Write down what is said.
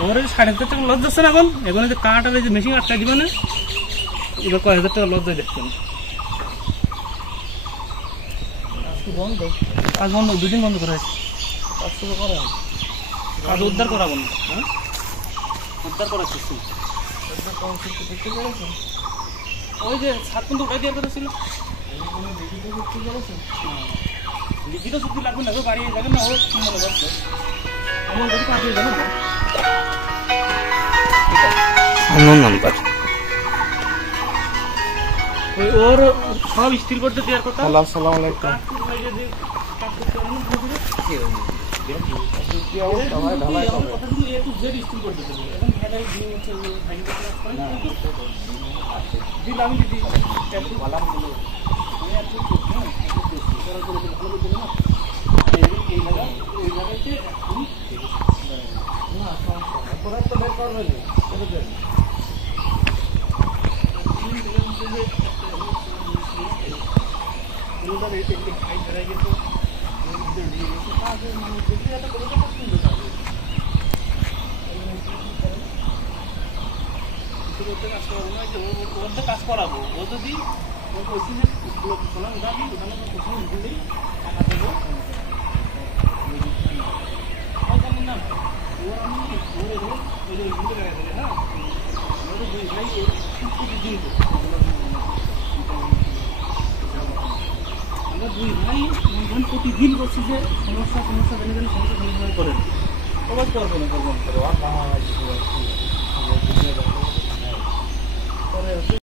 ওর 5,500 টাকা লস যাচ্ছে না এখন এখন যে কাঠ আর এই যে মেশিন আটকা দিবে না এবার কয় হাজার টাকা লস যায় দেখছেন বন্ধ কাজ বন্ধ 2 দিন বন্ধ করা হয়েছে কাজ শুরু করা কাজ উদ্ধার করা বন্ধ হ্যাঁ উদ্ধার করা সিস্টেম ওই যে ছাদ কিন্তু উঠাই দেওয়ার কথা ছিল লিখিত চুক্তি লাগবে না গাড়ি যাবেন না ও কি মনে করছে আমার যদি কাজ হয়ে যাবে না নাম্বার ওই ওর সব স্টিল করতে দেওয়ার কথা আসসালামু আলাইকুম কাজ করাবো ও যদি আমরা 2 ভাই প্রতিদিন করছি যে সমস্যা জেনে জেনে সমস্যা সমাধান করেন সবাই করবো না